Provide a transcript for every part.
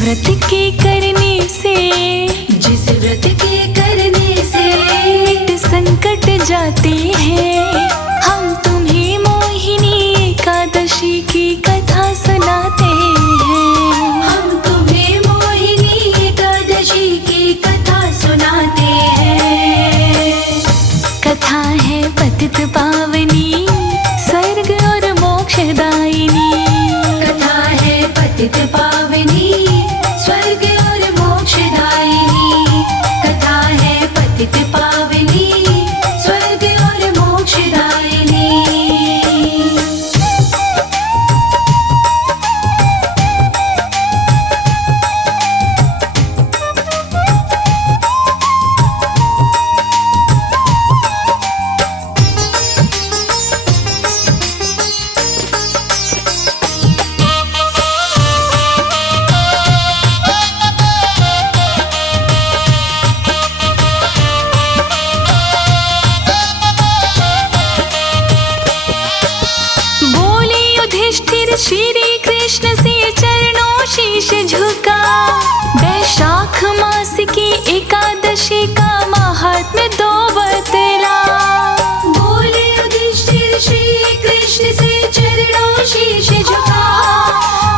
व्रत के करने से, जिस व्रत के करने से मिट संकट जाते हैं। हम तुम्हें मोहिनी एकादशी की कथा सुनाते हैं। हम तुम्हें मोहिनी एकादशी की कथा सुनाते हैं। कथा है पतित पावनी, स्वर्ग और मोक्षदायिनी। कथा है पतित पावनी, स्वर्ग और मोक्षदायिनी। कथा है पतित पावनी, स्वर्ग और मोक्षदायिनी। श्री कृष्ण से चरणों शीश झुका। वैशाख मास की एकादशी का महात्म्य दो बतला। बोले युधिष्ठिर श्री कृष्ण से चरणों शीश झुका।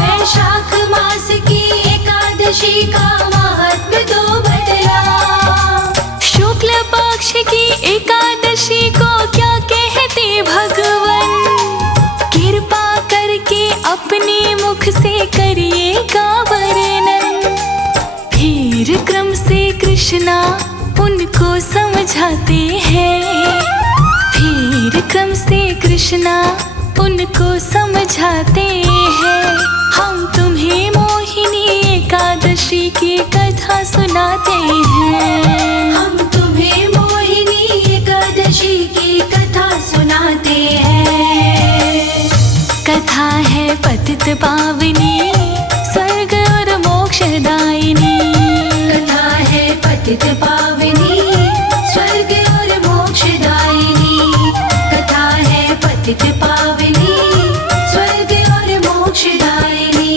वैशाख मास की एकादशी का महात्म्य दो बतला। शुक्ल पक्ष की एकादशी को क्या कहते भगवान, कृपा करके अपने मुख से करिएगा वर्णन। फिर क्रम से कृष्णा उनको समझाते हैं। फिर क्रम से कृष्णा उनको समझाते हैं। हम तुम्हें मोहिनी एकादशी की कथा सुनाते हैं। हम तुम्हें मोहिनी एकादशी की कथा सुनाते हैं। कथा है पतित पावनी, स्वर्ग और मोक्षदायिनी। कथा है पतित पावनी, स्वर्ग और मोक्षदायिनी। कथा है पतित पावनी, स्वर्ग और मोक्षदायिनी।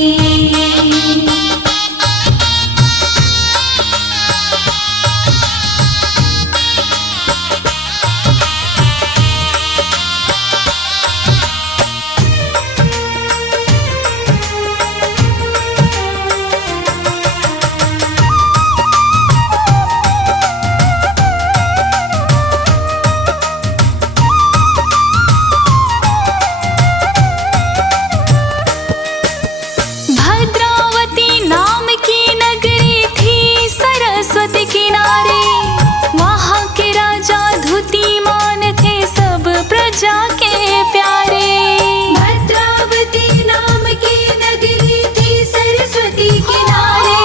जाके प्यारे। भद्रावती नाम की नगरी थी सरस्वती किनारे।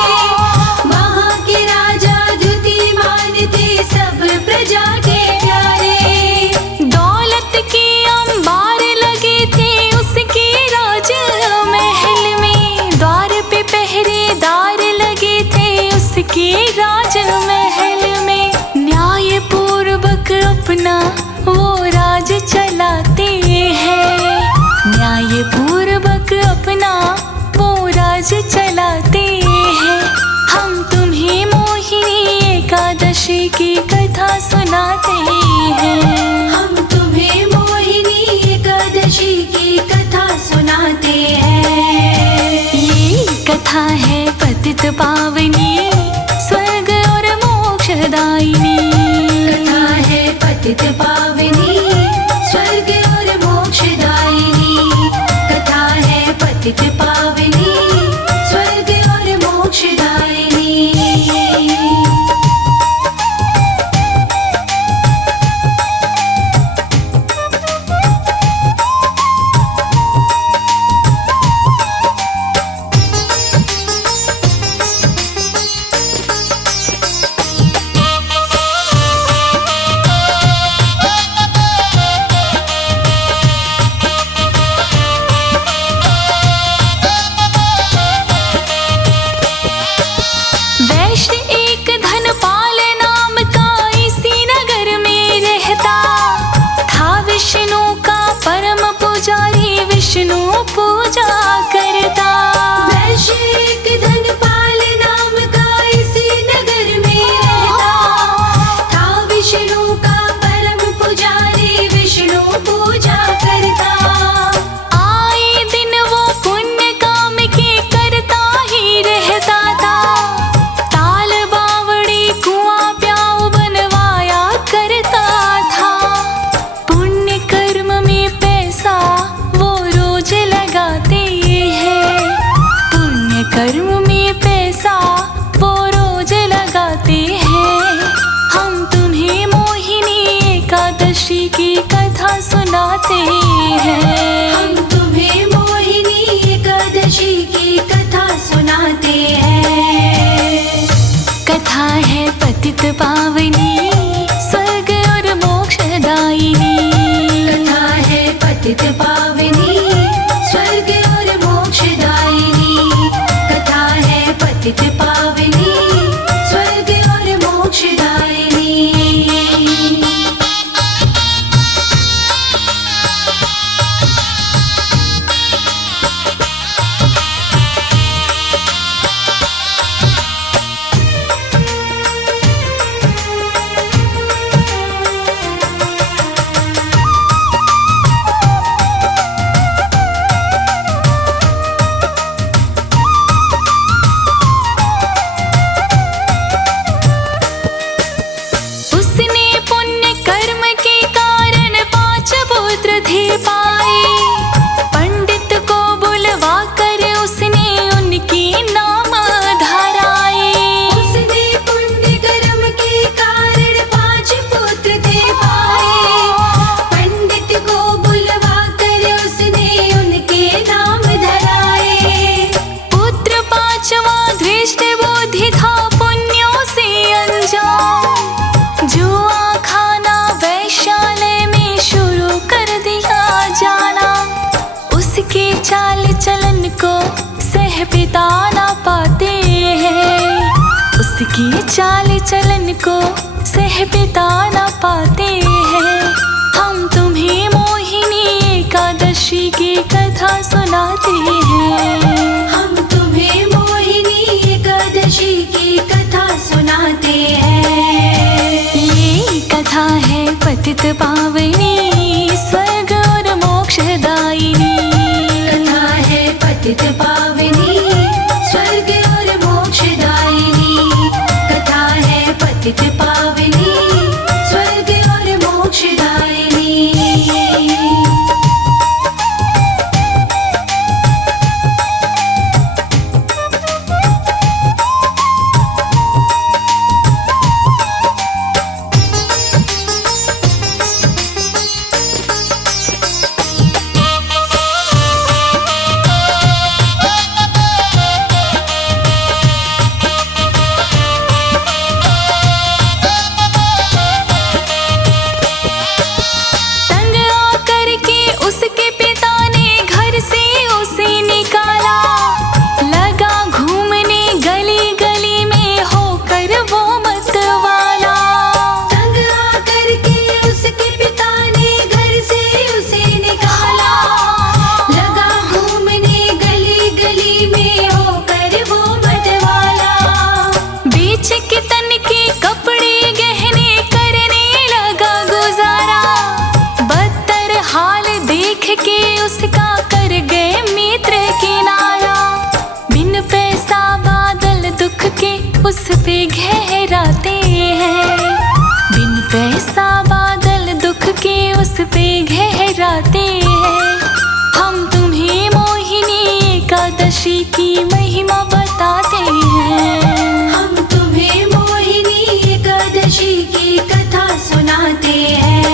वहाँ के राजा द्युतिमान थे सब प्रजा के प्यारे। दौलत के अंबार लगे थे उसके राज महल में। द्वार पे पहरेदार लगे थे उसके राज महल में। न्याय पूर्वक अपना वो राज चलाते हैं। न्याय पूर्वक अपना वो राज चलाते हैं। हम तुम्हें मोहिनी एकादशी की कथा सुनाते हैं। हम तुम्हें मोहिनी एकादशी की कथा सुनाते हैं। ये कथा है पतित पावनी, स्वर्ग और मोक्षदायिनी। कथा है पतित पावनी, स्वर्ग और मोक्षदायिनी। कथा है पतित पावनी, स्वर्ग और मोक्षदायिनी। सा वो रोज लगाते हैं। हम तुम्हें मोहिनी एकादशी की कथा सुनाते हैं। हम तुम्हें मोहिनी एकादशी की कथा सुनाते हैं। कथा है पतित पावनी स्वर्ग और मोक्षदायिनी। कथा है पतित पावनी स्वर्ग और मोक्षदायिनी। कथा है पतित पावनी स्वर्ग और मोक्षदायिनी। पंडित को बुलवा कर उसने उनकी नाम धराए। उसने पुण्य कर्म के कारण 5 पुत्र थे पाए। पंडित को बुलवा कर उसने उनके नाम धराए। पुत्र 5वां धृष्टबुद्धि था पुण्यों से अनजान। जुआ खाना वैश्यालय में शुरू कर दिया जाना। उसके चाल चलन को सह पिता ना पाते हैं। उसकी चाल चलन को सह पिता ना पाते हैं। हम तुम्हें मोहिनी एकादशी की कथा सुनाते हैं। हम तुम्हें मोहिनी एकादशी की कथा सुनाते हैं। ये कथा है पतित पावनी स्वर्ग और मोक्षदायिनी। कथा है पतित पावनी स्वर्ग और मोक्षदायिनी। कथा है पतित पावनी स्वर्ग और मोक्षदायिनी। उसका कर गए मित्र किनारा। बिन पैसा बादल दुख के उस पे घेराते हैं। बिन पैसा बादल दुख के उस पे घेराते हैं। हम तुम्हें मोहिनी एकादशी की महिमा बताते हैं। हम तुम्हें मोहिनी एकादशी की कथा सुनाते हैं।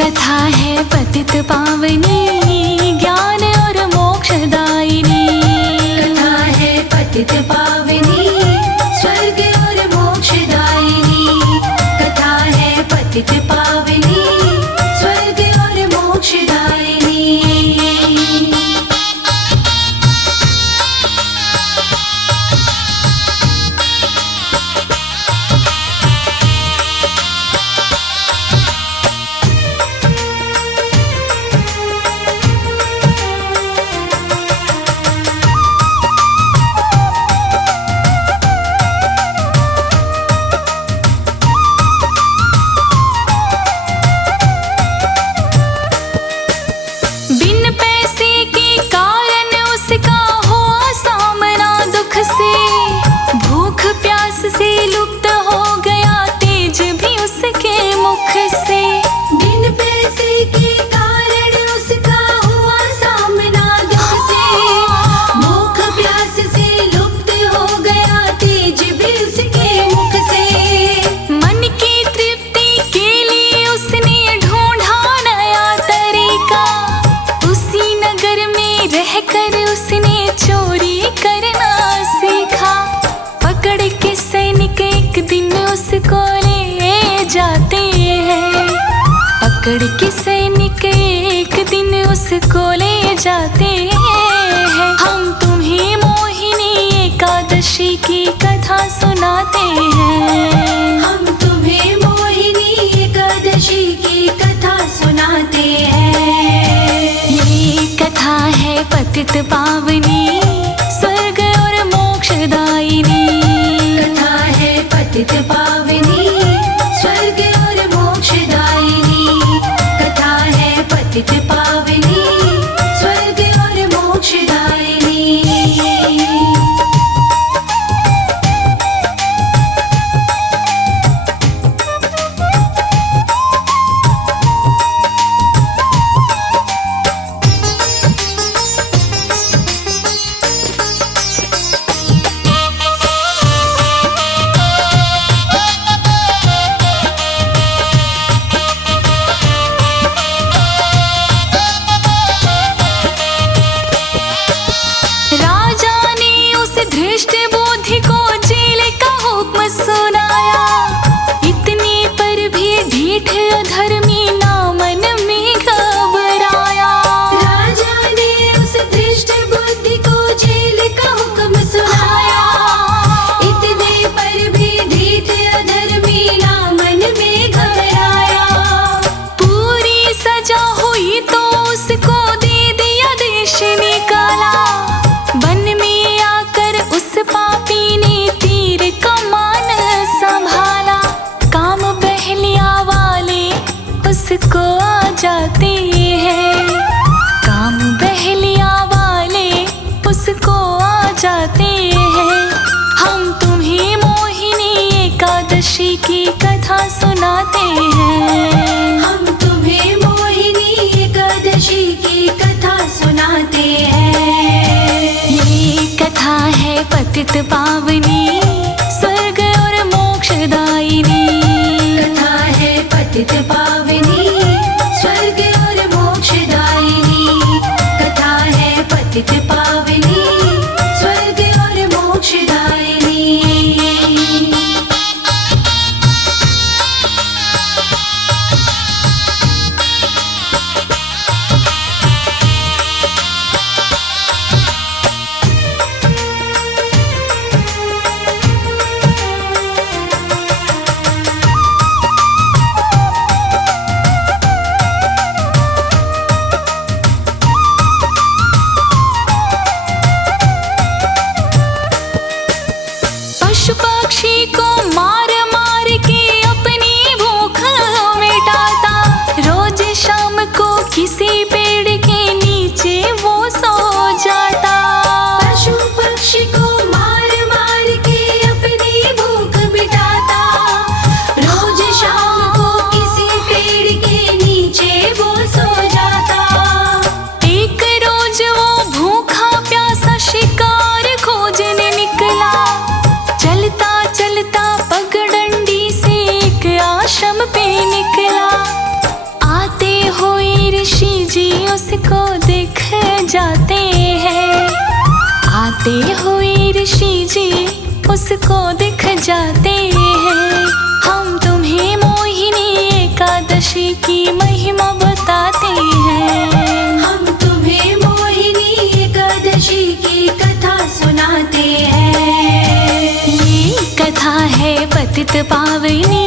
कथा है पतित पावनी ज्ञान और मोक्षदायिनी। कथा है पतित पावनी स्वर्ग और मोक्षदायिनी। कथा है पतित पावनी स्वर्ग और मोक्षदायिनी। उसको ले जाते हैं। हम तुम्हें मोहिनी एकादशी की कथा सुनाते हैं। हम तुम्हें मोहिनी एकादशी की कथा सुनाते हैं। ये कथा है पतित पावनी, स्वर्ग और मोक्षदायिनी। कथा है पतित पावनी, स्वर्ग और मोक्षदायिनी। कथा है पतित पावनी, स्वर्ग और मोक्षदायिनी। राजा ने उस धृष्ट बुद्धि को जेल का हुक्म सुनाया। इतने पर भी ढीठ अधर्मी ना मन में घबराया। राजा ने उस धृष्ट बुद्धि को जेल का हुक्म सुनाया। इतने पर भी ढीठ अधर्मी ना मन में घबराया। पूरी सजा हुई तो उसको दे दिया देश निकाला। वन में आकर उस पापी ने तीर कमान संभाला। काम बहलिया वाले उसको आ जाते हैं। काम बहलिया वाले उसको आ जाते हैं। हम तुम्हें मोहिनी एकादशी की कथा सुनाते हैं। हम तुम्हें मोहिनी एकादशी की कथा सुनाते हैं। ये कथा है पतित पावनी, स्वर्ग और मोक्षदायिनी। कथा है पतित पावनी, स्वर्ग और मोक्षदायिनी। कथा है पतित पावनी, स्वर्ग और मोक्षदायिनी। पशु पक्षी को मार मार के अपनी भूख मिटाता। रोज शाम को किसी पेड़ के नीचे वो सो जाता। पशु पक्षी को मार मार के अपनी भूख मिटाता। रोज शाम को किसी पेड़ के नीचे वो सो जाता। एक रोज वो भूखा प्यासा शिकार खोजने निकला। चलता चलता पगडंडी से एक आश्रम पे निकला। आते हुए ऋषि जी उसको दिख जाते हैं। आते हुए ऋषि जी उसको दिख जाते हैं। हम तुम्हें मोहिनी एकादशी की महिमा बताते हैं। हम तुम्हें मोहिनी एकादशी की कथा सुनाते हैं। ये कथा है पतित पावनी,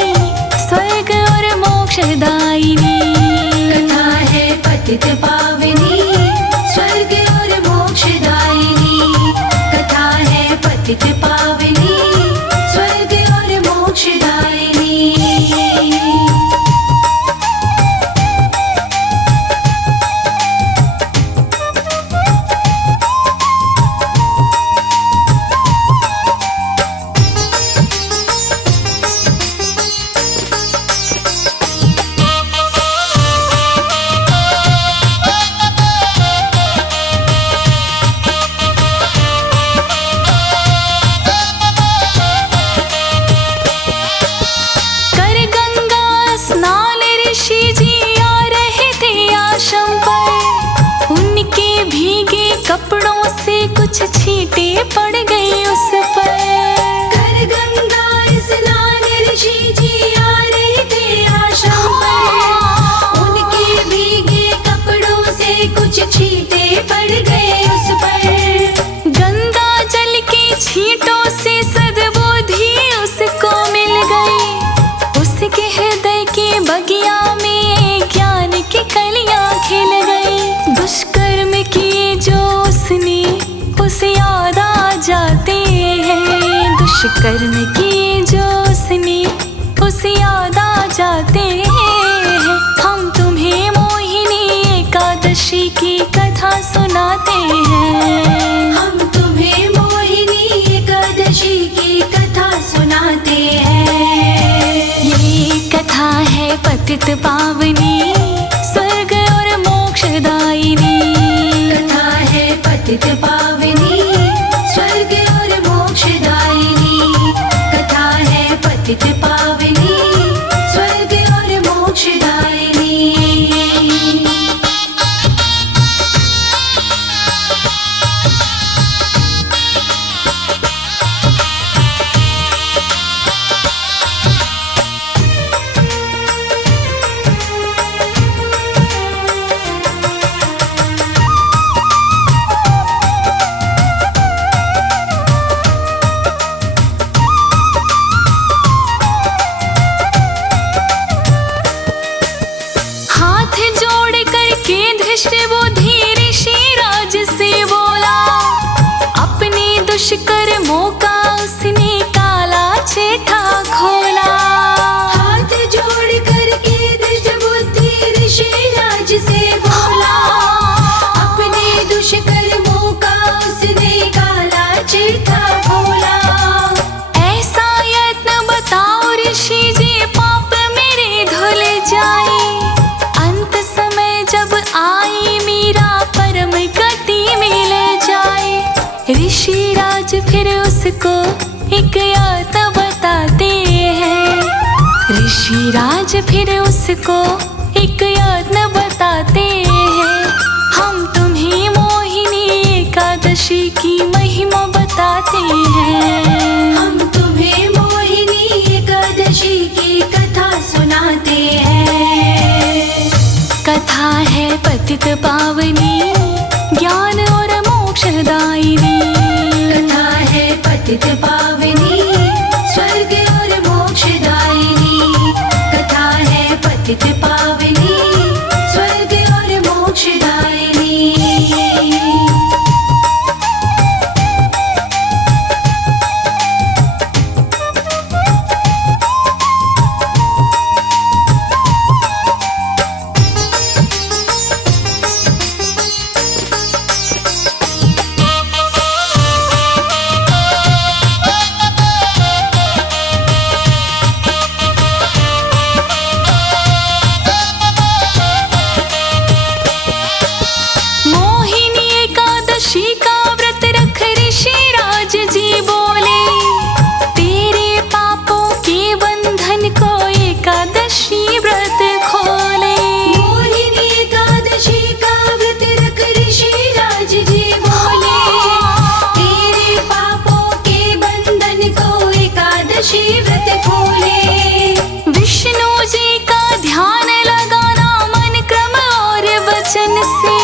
स्वर्ग और मोक्षदायिनी। कथा है पतित पावनी, स्वर्ग और मोक्षदायिनी। कथा है पतित पावनी, स्वर्ग और मोक्षदायिनी। कपड़ों से कुछ छींटे पड़ गई उस पर। कर गंगा स्नान ऋषि जी आ रहे थे आश्रम पर। उनके भीगे कपड़ों से कुछ दुष्कर्म किए जो उसने उसे याद आ जाते हैं। हम तुम्हें मोहिनी एकादशी की कथा सुनाते हैं। हम तुम्हें मोहिनी एकादशी की कथा सुनाते हैं। ये कथा है पतित पावनी, स्वर्ग और मोक्षदायिनी। कथा है पतित पावनी, स्वर्ग और मोक्षदायिनी। कथा है पतित पावनी, स्वर्ग और मोक्षदायिनी। हाथ जोड़ करके धृष्ट बुद्धि ऋषि राज से बोला, अपने दुष्कर्मों का उसने काला चिट्ठा खोला। हाथ जोड़ करके दृष्ट बुद्धि ऋषि राज से बोला, अपने दुष्कर्मों का उसने काला चिट्ठा खोला। ऐसा यत्न बताओ ऋषि जी, पाप मेरे धुल जाए। अंत समय जब आई मीरा परम गति मिल जाए। ऋषि राज फिर उसको एक यत्न बताते हैं। ऋषि राज फिर उसको एक यत्न बताते हैं। हम तुम्हें मोहिनी एकादशी की महिमा बताते हैं। हम तुम्हें मोहिनी एकादशी की कथा सुनाते हैं। कथा है पतित पावनी, ज्ञान और मोक्षदायिनी। कथा है पतित पावनी, स्वर्ग और मोक्षदायिनी। कथा है पतित पावनी, स्वर्ग और मोक्षदायिनी। मोहिनी एकादशी का व्रत रख ऋषि राज जी बोले, तेरे पापों के बंधन को एकादशी व्रत खोले। मोहिनी एकादशी का व्रत रख ऋषि राज जी बोले, तेरे पापों के बंधन को एकादशी व्रत खोले। विष्णु जी का ध्यान लगाना मन क्रम और वचन से,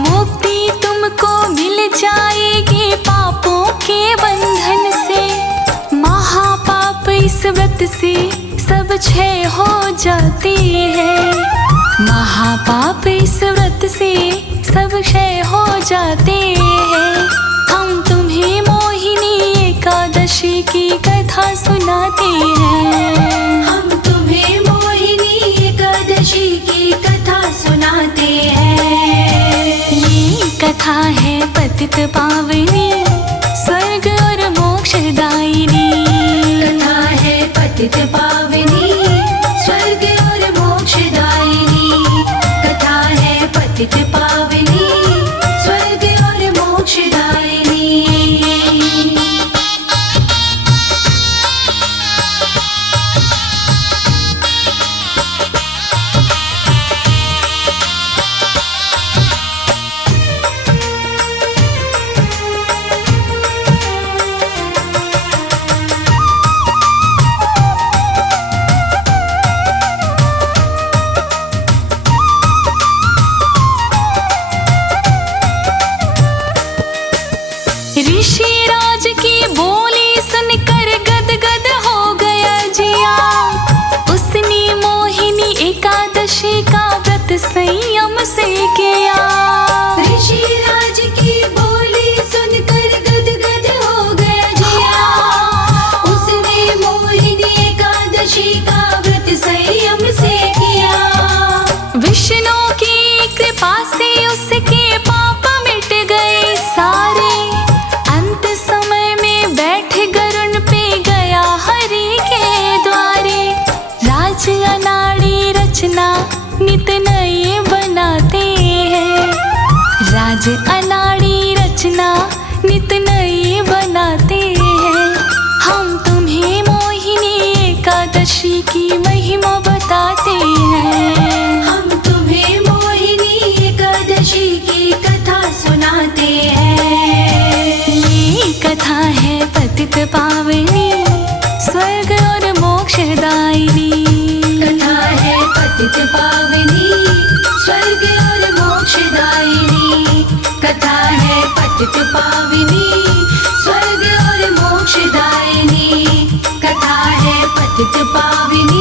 मुक्ति तुमको मिल जाएगी पापों के बंधन से। महापाप इस व्रत से सब क्षय हो जाते हैं। महापाप इस व्रत से सब क्षय हो जाते हैं। हम तुम्हें मोहिनी एकादशी की कथा सुनाते हैं। हम तुम्हें मोहिनी एकादशी की कथा सुनाते हैं। ये कथा है पतित पावनी, स्वर्ग और मोक्षदायिनी। कथा है पतित पावनी, स्वर्ग और मोक्षदायिनी। कथा है पतित पावनी, स्वर्ग और मोक्षदायिनी। पावनी स्वर्ग और मोक्षदायिनी। कथा है पतित पावनी स्वर्ग और मोक्षदायिनी। कथा है पतित पावनी स्वर्ग और मोक्षदायिनी। कथा है पतित पावनी